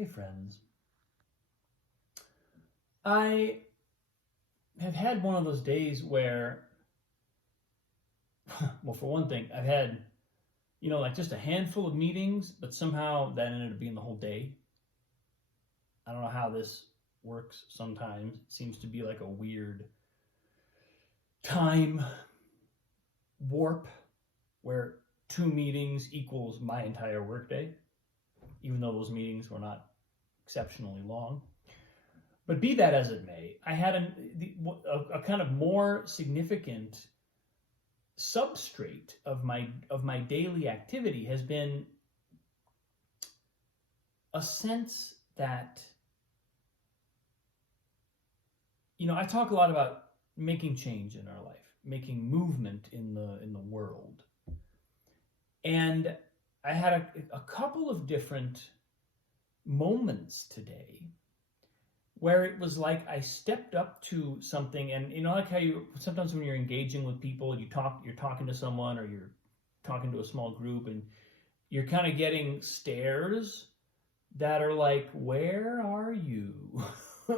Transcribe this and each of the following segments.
Hey friends. I have had one of those days where, well, for one thing, I've had, like just a handful of meetings, but somehow that ended up being the whole day. I don't know how this works sometimes. It seems to be like a weird time warp where two meetings equals my entire workday, even though those meetings were not exceptionally long. But be that as it may, I had a kind of more significant substrate of my daily activity has been a sense that I talk a lot about making change in our life, making movement in the world, and I had a couple of different moments today where it was like I stepped up to something, and like how you sometimes when you're engaging with people, you're talking to someone or you're talking to a small group, and you're kind of getting stares that are like, "Where are you?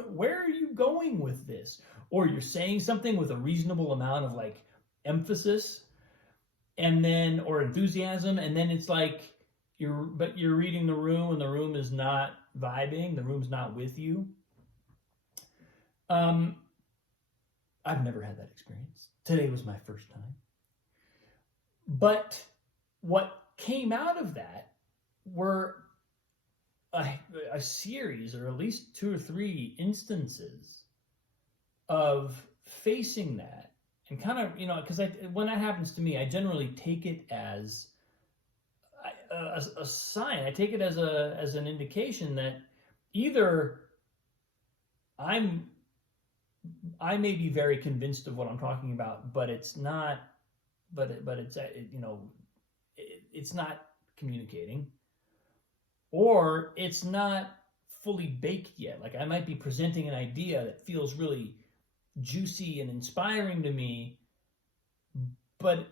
Where are you going with this?" Or you're saying something with a reasonable amount of like emphasis, and then or enthusiasm, and then it's like you're reading the room, and the room is not vibing, the room's not with you. I've never had that experience. Today was my first time. But what came out of that were a series, or at least two or three instances of facing that and kind of, because when that happens to me, I generally take it as a sign. I take it as an indication that either I may be very convinced of what I'm talking about, but it's not. It's not communicating, or it's not fully baked yet. Like I might be presenting an idea that feels really juicy and inspiring to me, but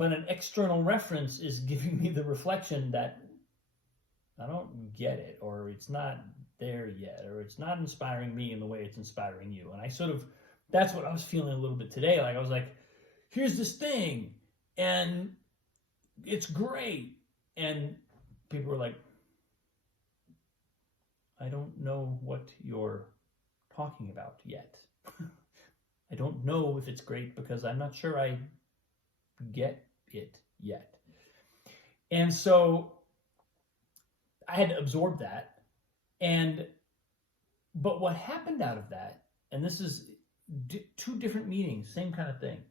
an external reference is giving me the reflection that I don't get it, or it's not there yet, or it's not inspiring me in the way it's inspiring you. And that's what I was feeling a little bit today. Like I was like, here's this thing, and it's great. And people were like, I don't know what you're talking about yet. I don't know if it's great because I'm not sure I get it yet. And so I had to absorb that. But what happened out of that, and this is two different meetings, same kind of thing.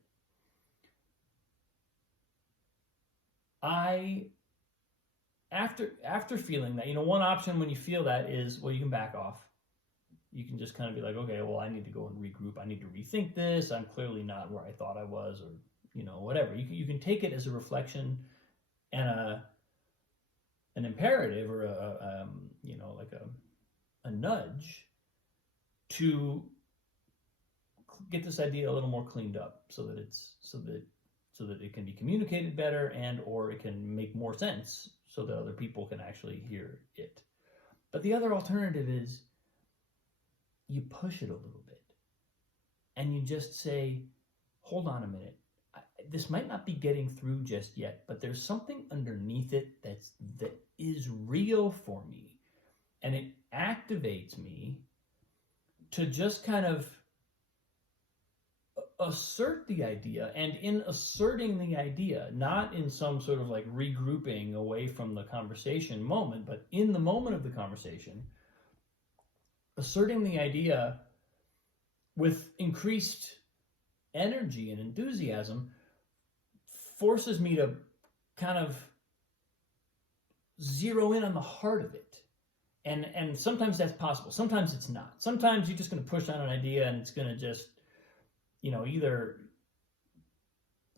After feeling that, one option when you feel that is, well, you can back off. You can just kind of be like, okay, well, I need to go and regroup. I need to rethink this. I'm clearly not where I thought I was, or whatever. You can take it as a reflection and an imperative, or a nudge to get this idea a little more cleaned up, so that it can be communicated better, and or it can make more sense so that other people can actually hear it. But the other alternative is you push it a little bit and you just say, hold on a minute, this might not be getting through just yet, but there's something underneath it that is real for me, and it activates me to just kind of assert the idea. And in asserting the idea, not in some sort of like regrouping away from the conversation moment, but in the moment of the conversation, asserting the idea with increased energy and enthusiasm forces me to kind of zero in on the heart of it. And sometimes that's possible. Sometimes it's not. Sometimes you're just going to push on an idea and it's going to just, either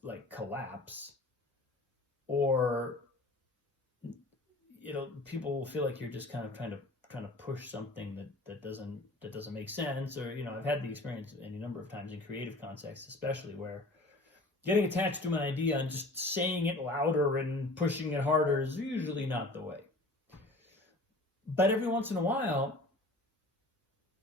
like collapse, or, people will feel like you're just kind of trying to push something that doesn't make sense. Or, I've had the experience any number of times in creative contexts, especially, where getting attached to an idea and just saying it louder and pushing it harder is usually not the way. But every once in a while,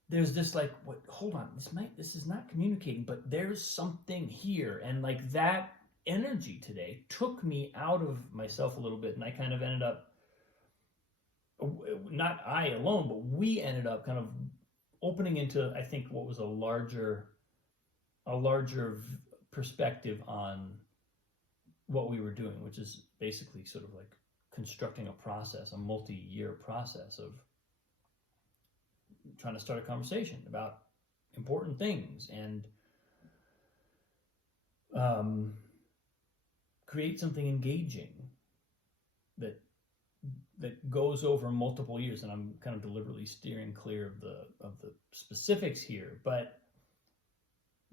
there's this like, what? Hold on, this is not communicating, but there's something here, and like that energy today took me out of myself a little bit, and I kind of ended up, not I alone, but we ended up kind of opening into, I think, what was a larger perspective on what we were doing, which is basically sort of like constructing a process, a multi-year process of trying to start a conversation about important things and create something engaging that goes over multiple years. And I'm kind of deliberately steering clear of the specifics here, but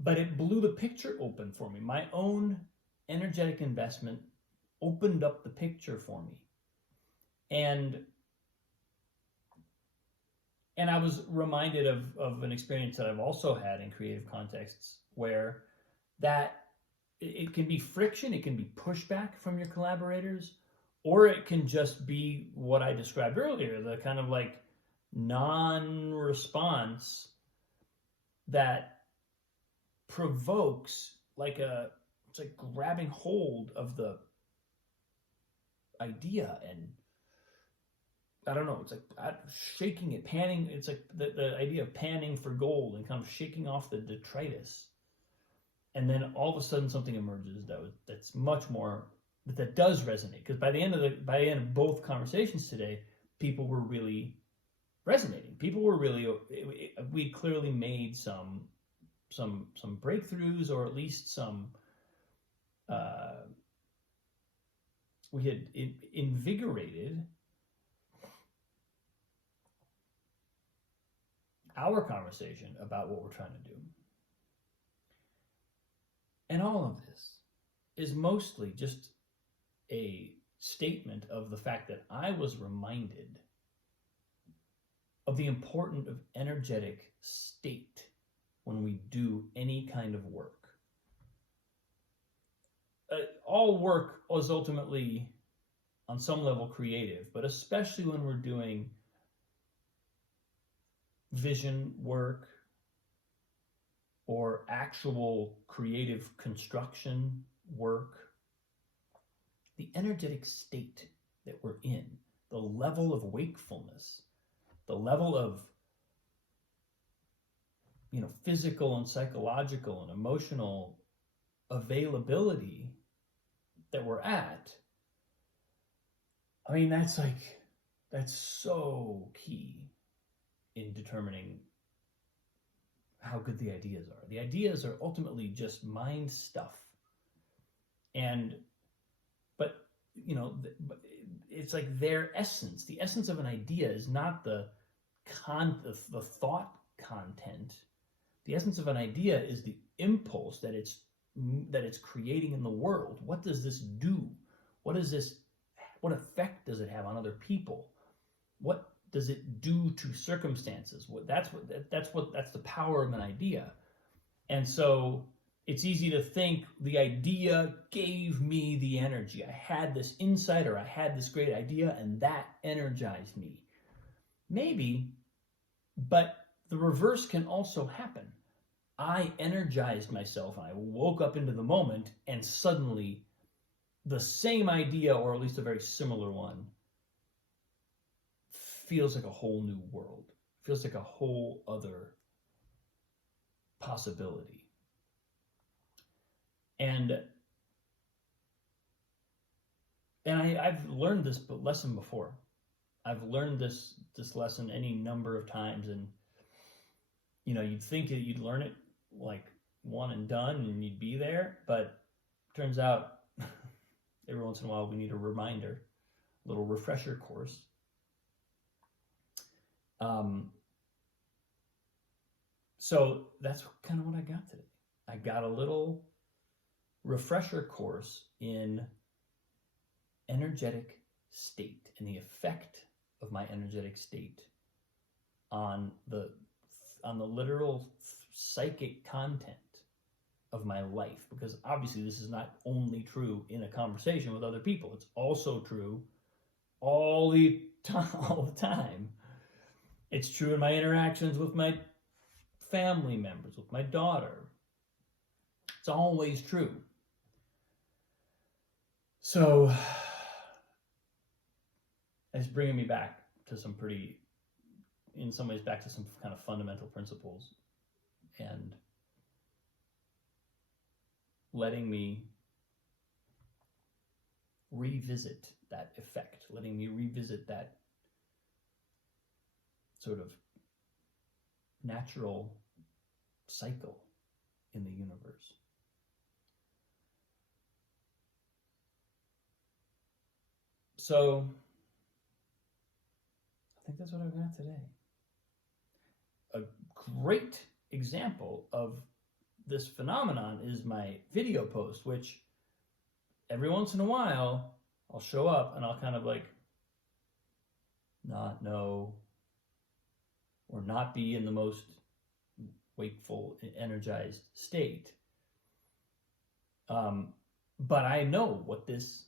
it blew the picture open for me. My own energetic investment opened up the picture for me, and I was reminded of an experience that I've also had in creative contexts, where that it can be friction, it can be pushback from your collaborators, or it can just be what I described earlier, the kind of like non-response that provokes it's like grabbing hold of the idea, and I don't know, it's like shaking it, panning. It's like the idea of panning for gold and kind of shaking off the detritus. And then all of a sudden something emerges that's much more, that does resonate. Because by the end of both conversations today, people were really resonating. People were really, we clearly made some breakthroughs, or at least some, we had invigorated our conversation about what we're trying to do. And all of this is mostly just a statement of the fact that I was reminded of the importance of energetic state when we do any kind of work. All work is ultimately, on some level, creative, but especially when we're doing vision work or actual creative construction work, the energetic state that we're in, the level of wakefulness, the level of physical and psychological and emotional availability that we're at, I mean, that's so key in determining how good the ideas are. The ideas are ultimately just mind stuff. But it's like their essence. The essence of an idea is not the thought content. The essence of an idea is the impulse that it's creating in the world. What does this do? What effect does it have on other people? What does it do to circumstances? That's the power of an idea. And so it's easy to think the idea gave me the energy. I had this insight, or I had this great idea, and that energized me. Maybe, but the reverse can also happen. I energized myself, and I woke up into the moment, and suddenly the same idea, or at least a very similar one, feels like a whole new world, feels like a whole other possibility. And I've learned this lesson before. I've learned this lesson any number of times, and you'd think that you'd learn it like one and done and you'd be there, but turns out every once in a while we need a reminder, a little refresher course. So that's kind of what I got today. I got a little refresher course in energetic state and the effect of my energetic state on the literal psychic content of my life, because obviously this is not only true in a conversation with other people, it's also true all the time It's true in my interactions with my family members, with my daughter. It's always true. So it's bringing me back to some pretty, in some ways, back to some kind of fundamental principles, and letting me revisit that effect, letting me revisit that sort of natural cycle in the universe. So I think that's what I've got today. A great example of this phenomenon is my video post, which every once in a while I'll show up and I'll kind of like not know or not be in the most wakeful, energized state. But I know what this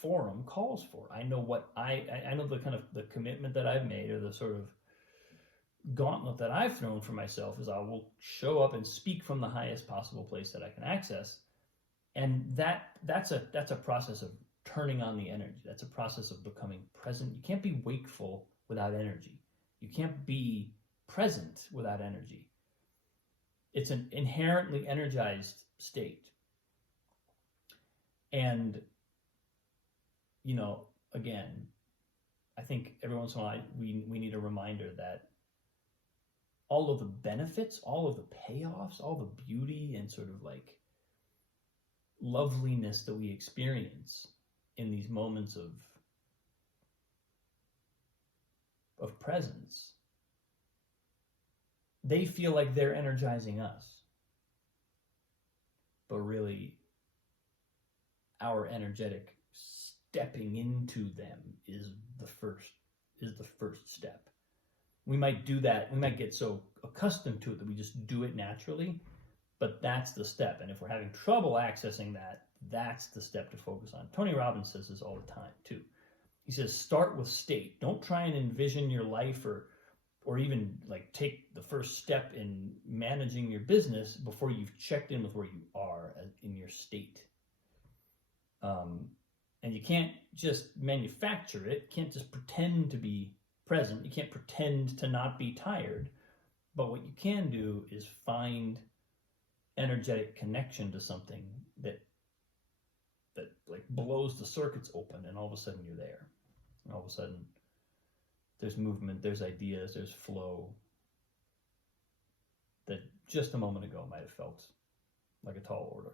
forum calls for. I know what I know the kind of the commitment that I've made, or the sort of gauntlet that I've thrown for myself, is I will show up and speak from the highest possible place that I can access. And that's a process of turning on the energy. That's a process of becoming present. You can't be wakeful without energy. You can't be present without energy. It's an inherently energized state. And, you know, again, I think every once in a while we need a reminder that all of the benefits, all of the payoffs, all the beauty and sort of like loveliness that we experience in these moments of presence, they feel like they're energizing us. But really, our energetic stepping into them is the first step. We might do that, we might get so accustomed to it that we just do it naturally, but that's the step. And if we're having trouble accessing that, that's the step to focus on. Tony Robbins says this all the time too. He says, start with state. Don't try and envision your life or even like take the first step in managing your business before you've checked in with where you are in your state. And you can't just manufacture it. You can't just pretend to be present. You can't pretend to not be tired. But what you can do is find energetic connection to something that like blows the circuits open, and all of a sudden you're there. And all of a sudden there's movement, there's ideas, there's flow that just a moment ago might have felt like a tall order.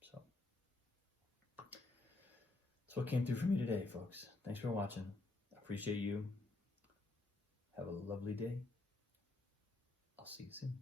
So that's what came through for me today, folks. Thanks for watching. I appreciate you. Have a lovely day. I'll see you soon.